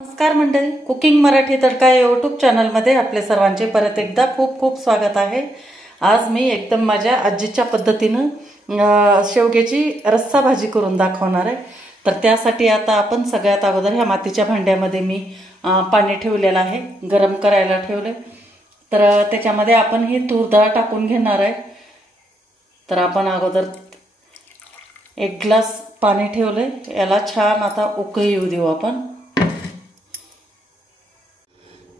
नमस्कार मंडळी, कुकिंग मराठी तडका या यूट्यूब चॅनलमध्ये आपले सर्वांचे परत एकदा खूप खूप स्वागत आहे। आज मी एकदम माझ्या आजीच्या पद्धतीने शेवग्याची रस्सा भाजी करून दाखवणार आहे। तर त्यासाठी आता आपण सगळ्यात अगोदर ह्या मातीच्या भांड्यामध्ये मी पाणी ठेवलेलं आहे, गरम करायला ठेवले। तर त्याच्यामध्ये आपण ही तूर डाळ टाकून घेणार आहे। तर आपण अगोदर एक ग्लास पाणी ठेवले, याला छान आता उकळी येऊ देऊ आपण।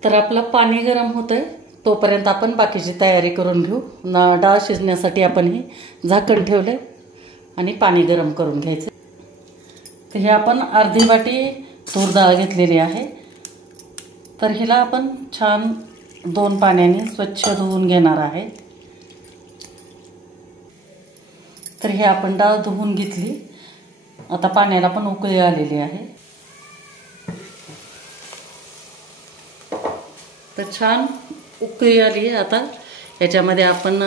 तर आपलं पाणी गरम होतंय तोपर्यंत आपण बाकीची तयारी करून घेऊ। डाळ शिजण्यासाठी आपण हे झाकण ठेवले आणि पाणी गरम करून घ्यायचं। तर हे आपण अर्धी वाटी तूर डाळ घेतलेली आहे। तर हिला आपण छान 2 पाण्याने स्वच्छ धुवून घेणार आहे। तर हे आपण डाळ धुवून घेतली, आता पाण्याला पण उकळी आलेली आहे। तर छान उकळी आली, आता याच्यामध्ये आपण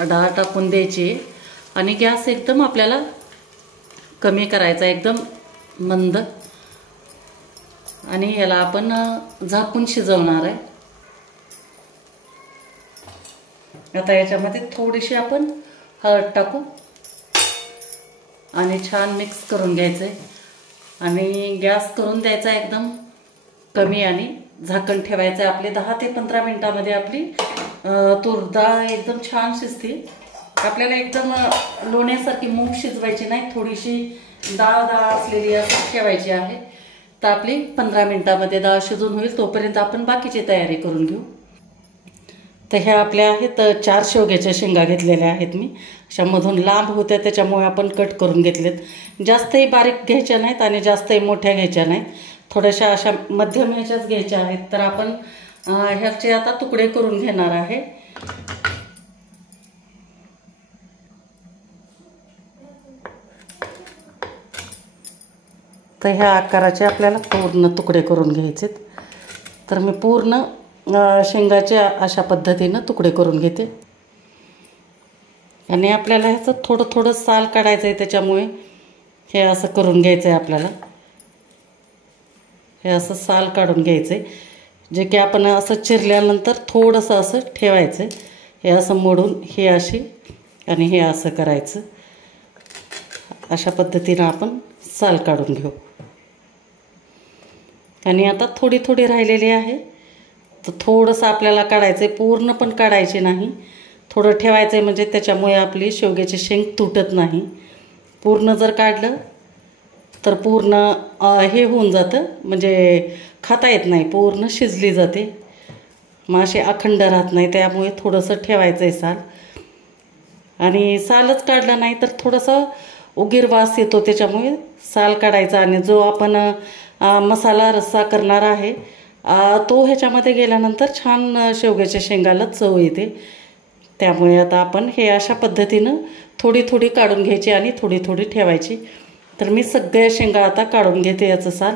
डाळ टाकून द्यायची आणि गॅस एकदम आपल्याला कमी करायचा, एकदम मंद, आणि याला आपण झाकून शिजवणार आहे। आता याच्यामध्ये थोडीशी आपण हळद टाकू आणि छान मिक्स करून घ्यायचं आणि गॅस करून द्यायचा एकदम कमी आणि झाकण ठेवायचं। आपले 10 ते 15 मिनिटांमध्ये आपली तूर डाळ एकदम छान शिजते। आपल्याला एकदम लोण्यासारखी मूग शिजवायची नाही, थोडीशी डाळ असलेली असं ठेवायची आहे। तर आपली 15 मिनिटांमध्ये डाळ शिजून होईल, तोपर्यंत आपण बाकीची तयारी करून घेऊ। तर ह्या आपल्या आहेत 4 शेवग्याच्या शेंगा घेतलेल्या आहेत मी, अशा मधून लांब होत्या त्याच्यामुळे आपण कट करून घेतलेत। जास्तही बारीक घ्यायच्या नाहीत आणि जास्तही मोठ्या घ्यायच्या नाहीत, थोड्याशा अशा मध्यम ह्याच्याच घ्यायच्या आहेत। तर आपण ह्याचे आता तुकडे करून घेणार आहे। तर ह्या आकाराचे आपल्याला पूर्ण तुकडे करून घ्यायचे। तर मी पूर्ण शेंगाच्या अशा पद्धतीने तुकडे करून घेते आणि आपल्याला ह्याचं थोडं थोडं साल काढायचं आहे, त्याच्यामुळे हे असं करून घ्यायचं आहे। आपल्याला हे असं साल काढून घ्यायचं आहे, जे की आपण असं चिरल्यानंतर थोडंसं असं ठेवायचं आहे। हे असं मोडून हे अशी आणि हे असं करायचं, अशा पद्धतीनं आपण साल काढून घेऊ। आणि आता थोडी थोडी राहिलेली आहे, तर थोडंसं आपल्याला काढायचं आहे, पूर्ण पण काढायचे नाही, थोडं ठेवायचं आहे, म्हणजे त्याच्यामुळे आपली शेवग्याची शेंग तुटत नाही। पूर्ण जर काढलं तर पूर्ण हे होऊन जातं, म्हणजे खाता येत नाही, पूर्ण शिजली जाते, मग असे अखंड राहत नाही। त्यामुळे थोडंसं ठेवायचं आहे साल, आणि सालच काढलं नाही तर थोडंसं उगीर वास येतो, त्याच्यामुळे साल काढायचा। आणि जो आपण मसाला रस्सा करणार आहे तो ह्याच्यामध्ये गेल्यानंतर छान शेवग्याच्या शेंगाला चव येते। त्यामुळे आता आपण हे अशा पद्धतीनं थोडी थोडी काढून घ्यायची आणि थोडी थोडी ठेवायची। तर मी सगळ्या शेंगा आता काढून घेते याचं साल।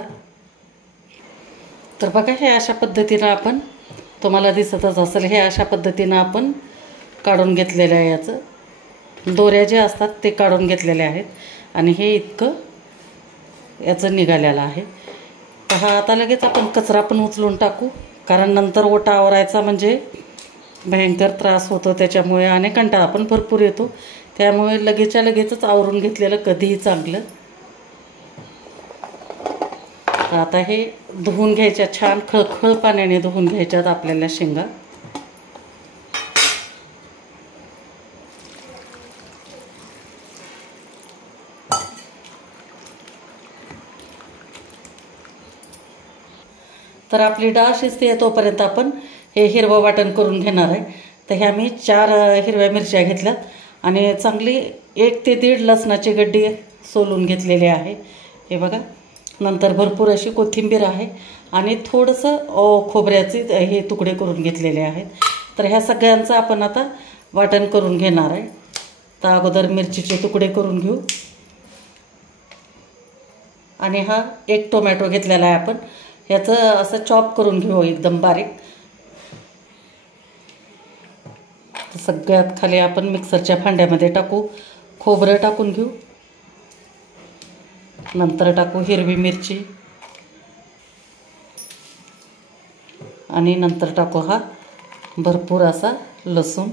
तर बघा, हे अशा पद्धतीनं आपण, तुम्हाला दिसतच असेल, हे अशा पद्धतीनं आपण काढून घेतलेलं आहे। याचं दोऱ्या जे असतात ते काढून घेतलेले आहेत आणि हे इतकं याचं निघालेलं आहे। तर हा आता लगेच आपण कचरा पण उचलून टाकू, कारण नंतर ओटा आवरायचा म्हणजे भयंकर त्रास होतो, त्याच्यामुळे आणि कंटाळा पण भरपूर येतो। त्यामुळे लगेचच्या लगेचच आवरून घेतलेलं कधीही चांगलं। आता हे धुवून घ्यायच्या, छान खळखळ पाण्याने धुवून घ्यायच्यात आपल्याला शेंगा। तर आपली डाळ शिजते तोपर्यंत आपण हे हिरवं वाटण करून घेणार आहे। तर ह्या मी 4 हिरव्या मिरच्या घेतल्यात आणि चांगली 1 ते 1.5 लसणाची गड्डी सोलून घेतलेली आहे, हे बघा। नंतर भरपूर अशी कोथिंबीर आहे आणि थोडंसं खोबऱ्याचे हे तुकडे करून घेतलेले आहेत। तर ह्या सगळ्यांचं आपण आता वाटण करून घेणार आहे। तर अगोदर मिरचीचे तुकडे करून घेऊ आणि हा 1 टोमॅटो घेतलेला आहे आपण, याचं असं चॉप करून घेऊ एकदम बारीक। तर सगळ्यात खाली आपण मिक्सरच्या भांड्यामध्ये टाकू, खोबरं टाकून घेऊ, नंतर टाकू हिरवी मिरची, आणि नंतर टाकू हा भरपूर असा लसूण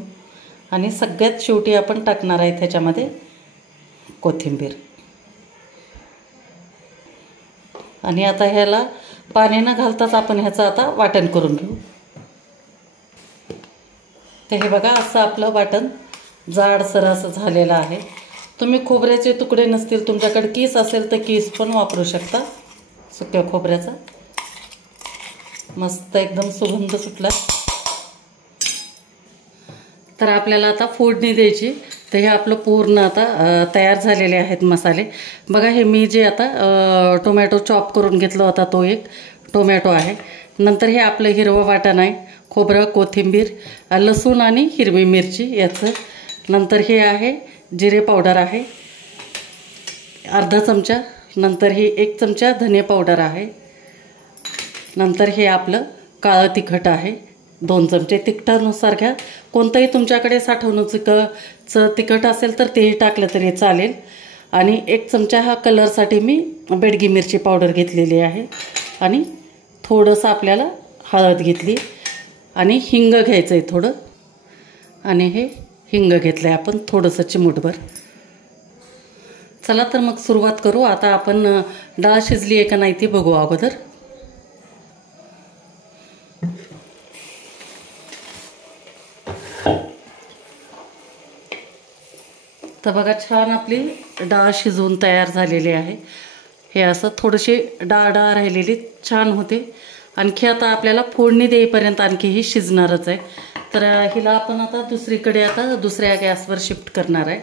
आणि सगळ्यात शेवटी आपण टाकणार आहे त्याच्यामध्ये कोथिंबीर. आणि आता ह्याला पाणी न घालताच आपण ह्याचं आता वाटण करून घेऊ. तर हे बघा असं आपलं वाटण जाडसर असं झालेलं आहे. तुम्ही खोबऱ्याचे तुकडे नसतील तुमच्याकडे कीस असेल तर कीस पण वापरू शकता सुक्या खोबऱ्याचा. मस्त एकदम सुगंध सुटला. तर आपल्याला आता फोडणी द्यायची. तर हे आपलं पूर्ण आता तयार झालेले आहेत मसाले. बघा हे मी जे आता टोमॅटो चॉप करून घेतला होता तो एक टोमॅटो आहे. नंतर हे आपलं हिरवं वाटण आहे, खोबरं, कोथिंबीर, लसूण आणि हिरवी मिरची याचं. नंतर हे आहे जिरे पावडर आहे अर्धा चमचा. नंतर हे 1 चमचा धने पावडर आहे. नंतर हे आपलं काळं तिखट आहे 2 चमचे. तिखटानुसार घ्या. कोणतंही तुमच्याकडे साठवणुकीचं तिखट असेल तर तेही टाकलं तरी चालेल. आणि 1 चमचा हा कलरसाठी मी बेडगी मिरची पावडर घेतलेली आहे. आणि थोडंसं आपल्याला हळद घेतली आणि हिंग घ्यायचं आहे थोडं. आणि हे हिंग घेतलं आहे आपण थोडंसं चिमूटभर. चला तर मग सुरुवात करू. आता आपण डाळ शिजली आहे का नाही ती बघू अगोदर. तर बघा छान आपली डाळ शिजवून तयार झालेली आहे. हे असं थोडीशी डाळ राहिलेली छान होते. आणखी आता आपल्याला फोडणी देईपर्यंत आणखी ही शिजणारच आहे. तर हिला आपण आता दुसरीकडे आता दुसऱ्या गॅसवर शिफ्ट करणार आहे.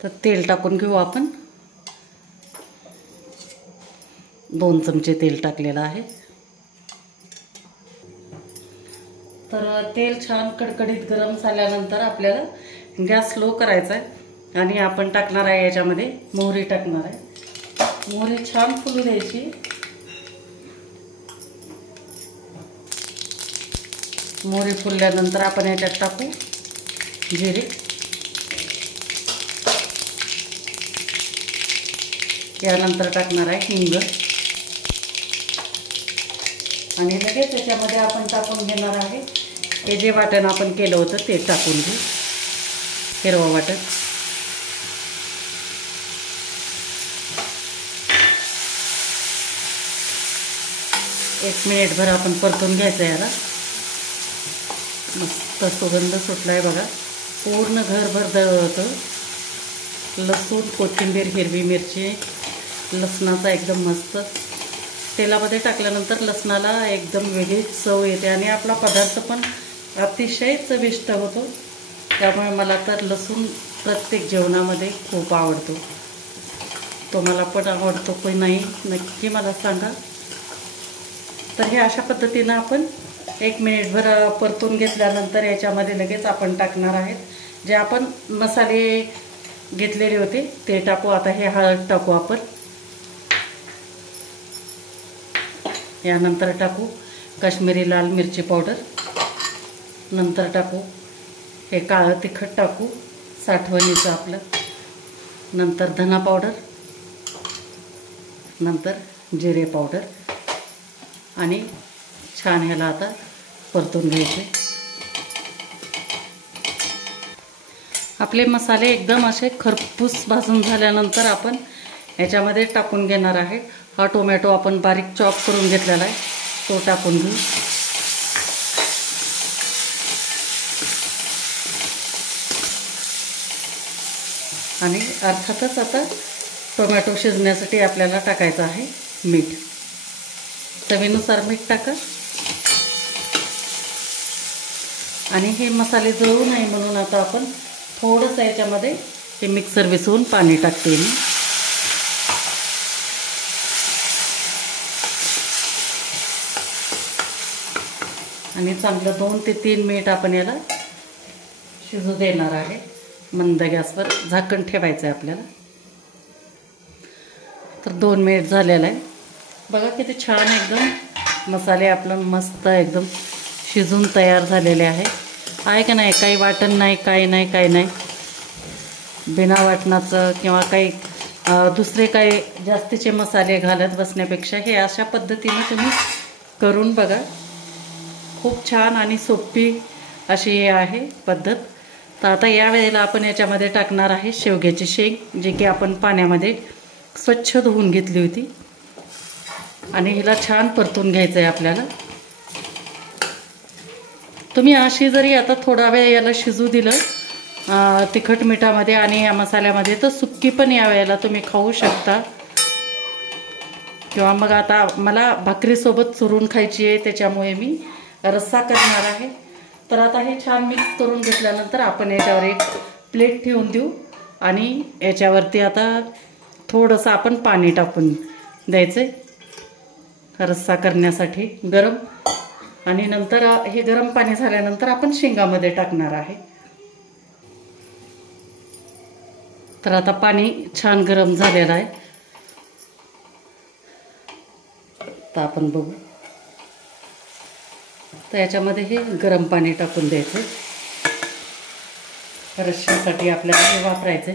तर तेल टाकून घेऊ आपण. 2 चमचे तेल टाकलेलं आहे. तर तेल छान कडकडीत गरम झाल्यानंतर आपल्याला गॅस स्लो करायचा आहे. आणि आपण टाकणार आहे याच्यामध्ये मोहरी टाकणार आहे. मोहरी छान फुलू द्यायची. मोहरी फुलल्यानंतर आपण याच्यात टाकू जिरे. यानंतर टाकणार आहे हिंग. आणि लगेच त्याच्यामध्ये आपण टाकून घेणार आहे हे जे वाटण आपण केलं होतं ते टाकून घेऊ. हिरवं वाटण. एक मिनिटभर आपण परतून घ्यायचं याला. मस्त सुगंध सुटला आहे बघा. पूर्ण घरभर दळतं. लसूण, कोथिंबीर, हिरवी मिरची, लसणाचा एकदम मस्त. तेलामध्ये टाकल्यानंतर लसणाला एकदम वेगळीच चव येते आणि आपला पदार्थ पण अतिशय चविष्ट होतो. त्यामुळे मला तर लसूण प्रत्येक जेवणामध्ये खूप आवडतो. तुम्हाला पण आवडतो की नाही नक्की मला सांगा. तर हे अशा पद्धतीनं आपण 1 मिनिटभर परतून घेतल्यानंतर याच्यामध्ये लगेच आपण टाकणार आहेत जे आपण मसाले घेतलेले होते ते टाकू. आता हे हळद टाकू आपण. यानंतर टाकू काश्मीरी लाल मिरची पावडर. नंतर टाकू हे काळं तिखट टाकू साठवणीचं आपलं. नंतर धना पावडर. नंतर जिरे पावडर. आणि छान ह्याला आता परतून घ्यायचे. आपले मसाले एकदम असे खरपूस भाजून झाल्यानंतर आपण ह्याच्यामध्ये टाकून घेणार आहे हा टोमॅटो आपण बारीक चॉप करून घेतलेला आहे तो टाकून घेऊ. आणि अर्थातच आता टोमॅटो शिजण्यासाठी आपल्याला टाकायचं आहे मीठ. चवीनुसार मीठ टाका. आणि हे मसाले जळू नये म्हणून आता आपण थोडंसं याच्यामध्ये हे मिक्सर विसरून पाणी टाकते मी. आणि चांगलं 2 ते 3 मिनिट आपण याला शिजू देणार आहे. मंद गॅसवर झाकण ठेवायचं आहे आपल्याला. तर 2 मिनिट झालेलं आहे. बघा किती छान एकदम मसाले आपलं मस्त एकदम शिजून तयार झालेले आहे का नाही. काही वाटण नाही, काही नाही, काही नाही. बिना वाटणाचं किंवा काही दुसरे काही जास्तीचे मसाले घालत बसण्यापेक्षा हे अशा पद्धतीने तुम्ही करून बघा. खूप छान आणि सोपी अशी हे आहे पद्धत. तर आता या वेळेला आपण याच्यामध्ये टाकणार आहे शेवग्याची शेंग, जी की आपण पाण्यामध्ये स्वच्छ धुवून घेतली होती. आणि हिला छान परतून घ्यायचं आहे आपल्याला. तुम्ही अशी जरी आता थोडा वेळ याला शिजू दिलं तिखट मिठामध्ये आणि या मसाल्यामध्ये, तर सुक्की पण या वेळेला तुम्ही खाऊ शकता. किंवा मग आता मला भाकरीसोबत चुरून खायची आहे, त्याच्यामुळे मी रस्सा करणार आहे. तर आता हे छान मिक्स करून घेतल्यानंतर आपण याच्यावर एक प्लेट ठेवून देऊ. आणि याच्यावरती आता थोडंसं आपण पाणी टाकून द्यायचं आहे रस्सा करण्यासाठी गरम. आणि नंतर हे गरम पाणी झाल्यानंतर आपण शेंगामध्ये टाकणार आहे. तर आता पाणी छान गरम झालेलं आहे. तर आपण बघू. तर याच्यामध्ये हे गरम पाणी टाकून द्यायचं. रश्श्यासाठी आपल्याला हे वापरायचं.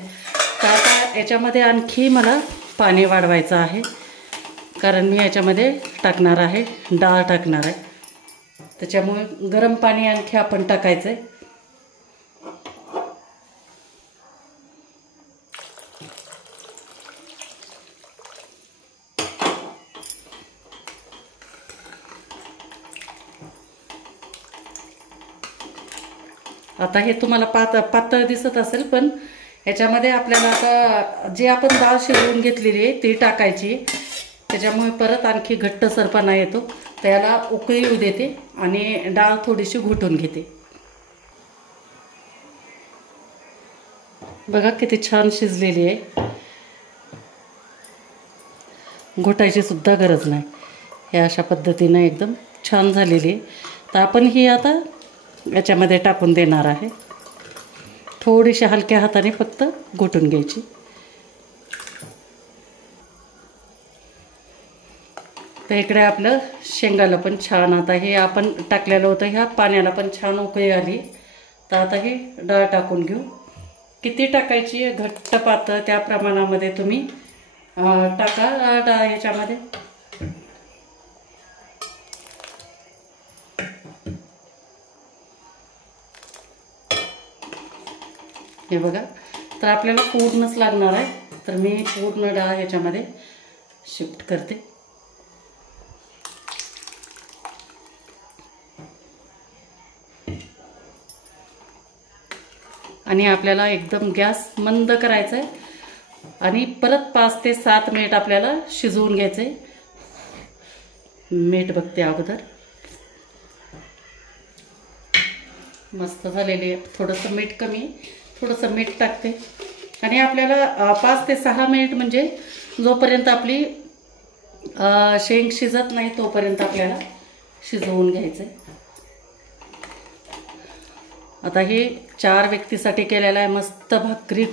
तर आता याच्यामध्ये आणखी मला पाणी वाढवायचं आहे, कारण मी याच्यामध्ये टाकणार आहे डाळ टाकणार आहे. त्याच्यामुळे गरम पाणी आणखी आपण टाकायचं आहे. आता हे तुम्हाला पातळ दिसत असेल, पण याच्यामध्ये आपल्याला आता जे आपण डाळ शिजवून घेतलेली आहे ती टाकायची. त्याच्यामुळे परत आणखी घट्टसरपणा येतो. तर याला उकळी येऊ देते आणि डाळ थोडीशी घोटून घेते. बघा किती छान शिजलेली आहे. घोटायची सुद्धा गरज नाही. हे अशा पद्धतीने एकदम छान झालेली आहे. तर आपण ही आता याच्यामध्ये टाकून देणार आहे. थोडीशी हलक्या हाताने फक्त घोटून घ्यायची. तर इकडे आपलं शेंगाला पण छान, आता हे आपण टाकलेलं होतं ह्या पाण्याला पण छान उकळी आली. तर आता हे डाळ टाकून घेऊ. किती टाकायची घट्ट पातळ त्या प्रमाणामध्ये तुम्ही टाका डाळ ह्याच्यामध्ये. हे बघा. तर आपल्याला पूर्णच लागणार आहे, तर मी पूर्ण डाळ ह्याच्यामध्ये शिफ्ट करते. आणि आपल्याला एकदम गॅस मंद करायचा आहे आणि परत 5 ते 7 मिनिट आपल्याला शिजवून घ्यायचे. मीठ बघते अगोदर. मस्त झालेली आहे. थोडंसं मीठ कमी, थोडंसं मीठ टाकते. आणि आपल्याला 5 ते 6 मिनिट म्हणजे जोपर्यंत आपली शेंग शिजत नाही तोपर्यंत आपल्याला शिजवून घ्यायचं आहे. आता हे 4 व्यक्तीसाठी केलेलं आहे. मस्त भाकरी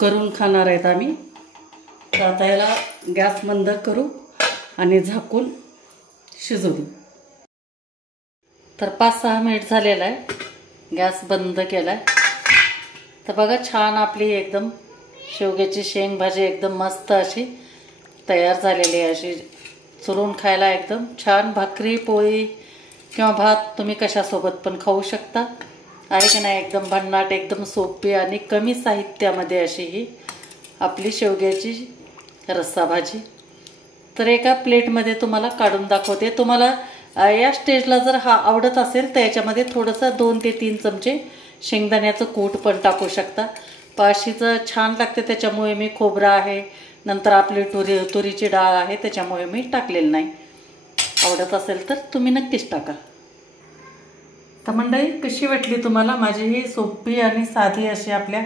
करून खाणार आहेत आम्ही. तर आता याला गॅस मंद करू आणि झाकून शिजवू देऊ. तर 5-6 मिनिट झालेला आहे. गॅस बंद केला आहे. तर बघा छान आपली एकदम शेवग्याची शेंग भाजी एकदम मस्त अशी तयार झालेली आहे. अशी चुरून खायला एकदम छान. भाकरी पोळी किंवा भात तुम्ही कशासोबत पण खाऊ शकता. आहे की नाही. एकदम भन्नाट, एकदम सोपी आणि कमी साहित्यामध्ये अशी ही आपली शेवग्याची रस्सा भाजी. तर एका प्लेटमध्ये तुम्हाला काढून दाखवते. तुम्हाला या स्टेजला जर हा आवडत असेल तर याच्यामध्ये थोडंसं 2 ते 3 चमचे शेंगदाण्याचं कूट पण टाकू शकता. पाशीचं छान लागते, त्याच्यामुळे मी खोबरं आहे, नंतर आपली तुरीची डाळ आहे, त्याच्यामुळे मी टाकलेलं नाही. आवडत असेल तर तुम्ही नक्कीच टाका. तर मंडळी, कशी वाटली तुम्हाला माझी ही सोपी आणि साधी अशी आपल्या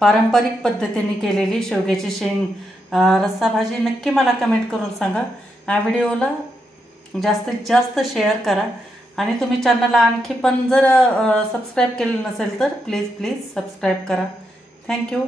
पारंपरिक पद्धतीने केलेली शेवग्याची शेंग रस्सा भाजी? नक्की मला कमेंट करून सांगा. या व्हिडिओला जास्तीत जास्त शेअर करा. आणि तुम्ही चॅनलला आणखी पण जर सबस्क्राईब केलं नसेल तर प्लीज सबस्क्राईब करा. थँक्यू.